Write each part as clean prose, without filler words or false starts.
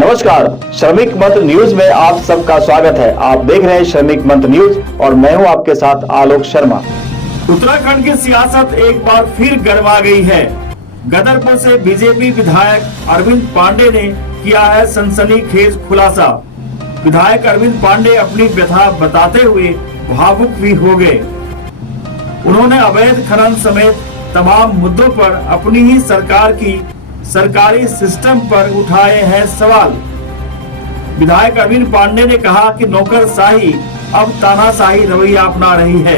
नमस्कार, श्रमिक मंत्र न्यूज में आप सबका स्वागत है। आप देख रहे हैं श्रमिक मंत्र न्यूज और मैं हूं आपके साथ आलोक शर्मा। उत्तराखंड की सियासत एक बार फिर गरमा गई है। गदरपुर से बीजेपी विधायक अरविंद पांडे ने किया है सनसनीखेज खुलासा। विधायक अरविंद पांडे अपनी व्यथा बताते हुए भावुक भी हो गए। उन्होंने अवैध खनन समेत तमाम मुद्दों पर अपनी ही सरकार की सरकारी सिस्टम पर उठाए हैं सवाल। विधायक अरविंद पांडे ने कहा कि नौकरशाही अब तानाशाही रवैया अपना रही है।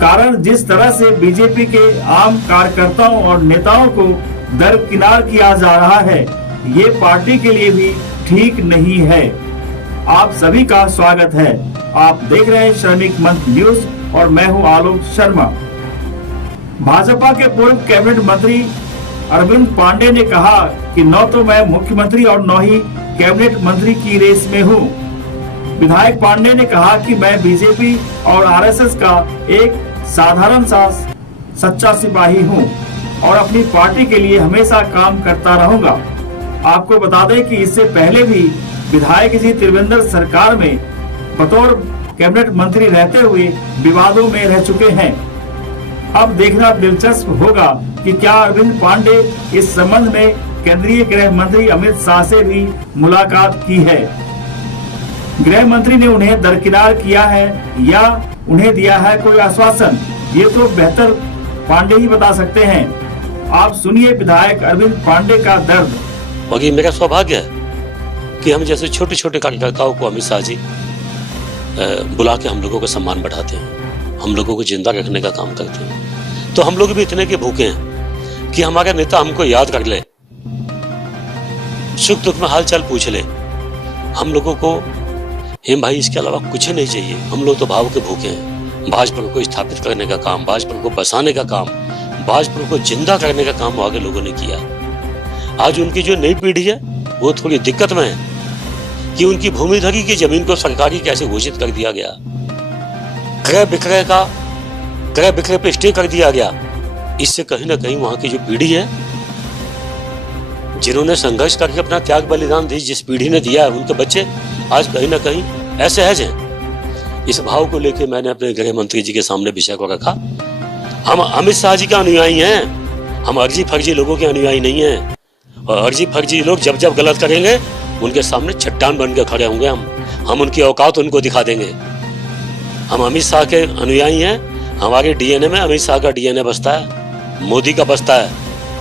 कारण जिस तरह से बीजेपी के आम कार्यकर्ताओं और नेताओं को दरकिनार किया जा रहा है, ये पार्टी के लिए भी ठीक नहीं है। आप सभी का स्वागत है। आप देख रहे हैं श्रमिक मंत्र न्यूज और मैं हूं आलोक शर्मा। भाजपा के पूर्व कैबिनेट मंत्री अरविंद पांडे ने कहा कि न तो मैं मुख्यमंत्री और न ही कैबिनेट मंत्री की रेस में हूं। विधायक पांडे ने कहा कि मैं बीजेपी और आरएसएस का एक साधारण सा सच्चा सिपाही हूं और अपनी पार्टी के लिए हमेशा काम करता रहूंगा। आपको बता दें कि इससे पहले भी विधायक जी त्रिवेंद्र सरकार में बतौर कैबिनेट मंत्री रहते हुए विवादों में रह चुके हैं। अब देखना दिलचस्प होगा कि क्या अरविंद पांडे इस संबंध में केंद्रीय गृह मंत्री अमित शाह से भी मुलाकात की है। गृह मंत्री ने उन्हें दरकिनार किया है या उन्हें दिया है कोई आश्वासन, ये तो बेहतर पांडे ही बता सकते हैं। आप सुनिए विधायक अरविंद पांडे का दर्द। बाकी मेरा सौभाग्य है कि हम जैसे छोटे छोटे कार्यकर्ताओं को अमित शाह जी बुला के हम लोगों का सम्मान बढ़ाते हैं, हम लोगों को जिंदा रखने का काम करते हैं। तो हम लोग भी इतने के भूखे हैं कि हमारा नेता हमको याद कर ले, सुख दुख में हाल चाल पूछ ले। हम लोगों को हेम भाई इसके अलावा कुछ नहीं चाहिए। हम लोग तो भाव के भूखे हैं। भाजपा को स्थापित करने का काम, भाजपा को बसाने का काम, भाजपा को जिंदा करने का काम आगे लोगों ने किया। आज उनकी जो नई पीढ़ी है वो थोड़ी दिक्कत में है कि उनकी भूमिधरी की जमीन को सरकारी कैसे घोषित कर दिया गया, क्रय विक्रय पे स्टे कर दिया गया। इससे कहीं ना कहीं वहां की जो पीढ़ी है जिन्होंने संघर्ष करके अपना त्याग बलिदान दी, जिस पीढ़ी ने दिया है, उनके बच्चे आज कहीं ना कहीं असहज हैं। इस भाव को लेकर मैंने अपने गृह मंत्री जी के सामने विषय को रखा। हम अमित शाह जी के अनुयायी हैं, हम अर्जी फर्जी लोगों के अनुयायी नहीं हैं। और अर्जी फर्जी लोग जब जब गलत करेंगे उनके सामने चट्टान बन के खड़े होंगे। हम उनकी औकात उनको दिखा देंगे। हम अमित शाह के अनुयायी हैं। हमारे डीएनए में अमित शाह का डीएनए बसता है, मोदी का बसता है।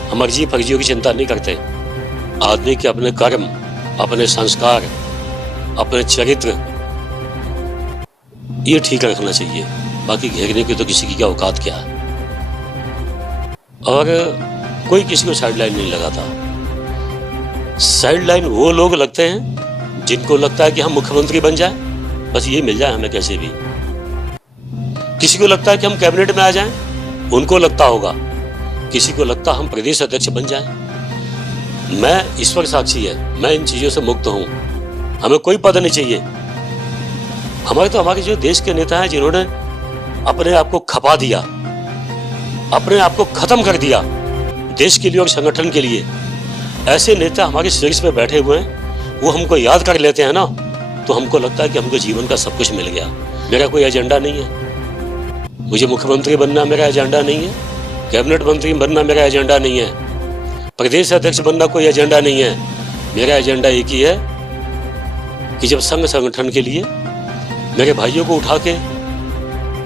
हम अर्जी फर्जियों की चिंता नहीं करते। आदमी के अपने कर्म, अपने संस्कार, अपने चरित्र ये ठीक रखना चाहिए। बाकी घेरने की तो किसी की क्या औकात क्या है। और कोई किसी को साइडलाइन नहीं लगाता। साइडलाइन वो लोग लगते हैं जिनको लगता है कि हम मुख्यमंत्री बन जाए, बस ये मिल जाए हमें कैसे भी। किसी को लगता है कि हम कैबिनेट में आ जाएं, उनको लगता होगा। किसी को लगता हम प्रदेश अध्यक्ष बन जाएं। मैं ईश्वर साक्षी है, मैं इन चीजों से मुक्त हूं। हमें कोई पद नहीं चाहिए। हमारे जो देश के नेता हैं जिन्होंने अपने आप को खपा दिया, अपने आप को खत्म कर दिया देश के लिए और संगठन के लिए, ऐसे नेता हमारे शीर्ष पे बैठे हुए हैं। वो हमको याद कर लेते हैं ना, तो हमको लगता है कि हमको जीवन का सब कुछ मिल गया। मेरा कोई एजेंडा नहीं है। मुझे मुख्यमंत्री बनना मेरा एजेंडा नहीं है, कैबिनेट मंत्री बनना मेरा एजेंडा नहीं है, प्रदेश अध्यक्ष बनना कोई एजेंडा नहीं है। मेरा एजेंडा एक ही है कि जब संघ संगठन के लिए मेरे भाइयों को उठा के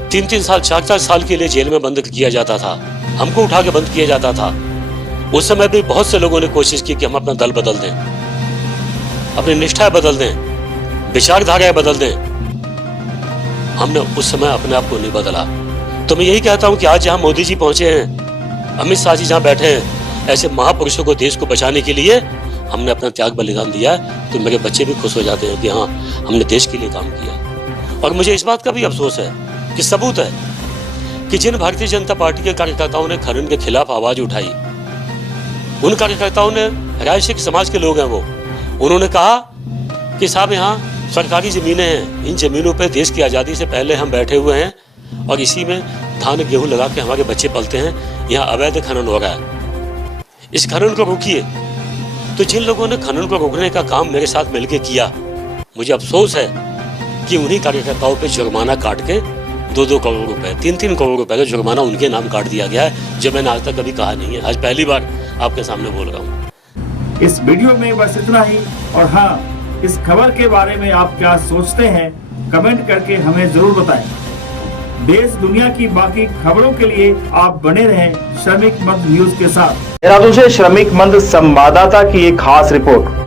3-3 साल 4-4 साल के लिए जेल में बंद किया जाता था, हमको उठा के बंद किया जाता था, उस समय भी बहुत से लोगों ने कोशिश की कि हम अपना दल बदल दें, अपनी निष्ठाएं बदल दें, विचारधाराएं बदल दें। हमने उस समय अपने आप को नहीं बदला। तो मैं यही कहता हूं कि आज जहां मोदी जी पहुंचे हैं, अमित शाह जी जहां बैठे हैं, ऐसे महापुरुषों को देश को बचाने के लिए हमने अपना त्याग बलिदान दिया है। तो मेरे बच्चे भी खुश हो जाते हैं कि हाँ, हमने देश के लिए काम किया। और मुझे इस बात का भी अफसोस है कि सबूत है कि जिन भारतीय जनता पार्टी के कार्यकर्ताओं ने खनन के खिलाफ आवाज उठाई, उन कार्यकर्ताओं ने राजसिक समाज के लोग हैं, उन्होंने कहा कि साहब यहाँ सरकारी जमीनें हैं, इन जमीनों पे देश की आज़ादी से पहले हम बैठे हुए हैं और इसी में धान गेहूं लगा के हमारे बच्चे पलते हैं। यहाँ अवैध खनन हो रहा है, इस खनन को रोकिए। तो जिन लोगों ने खनन को रोकने का काम मेरे साथ मिलकर किया, मुझे अफसोस है कि उन्हीं कार्यकर्ताओं पे जुर्माना काट के 2-2 करोड़ रुपए, 3-3 करोड़ रुपए का जुर्माना उनके नाम काट दिया गया है, जो मैंने आज तक कभी कहा नहीं है। आज पहली बार आपके सामने बोल रहा हूँ। इस वीडियो में बस इतना ही। और हाँ, इस खबर के बारे में आप क्या सोचते हैं, कमेंट करके हमें जरूर बताएं। देश दुनिया की बाकी खबरों के लिए आप बने रहें श्रमिक मंत्र न्यूज के साथ। देहरादून से श्रमिक मंत्र संवाददाता की एक खास रिपोर्ट।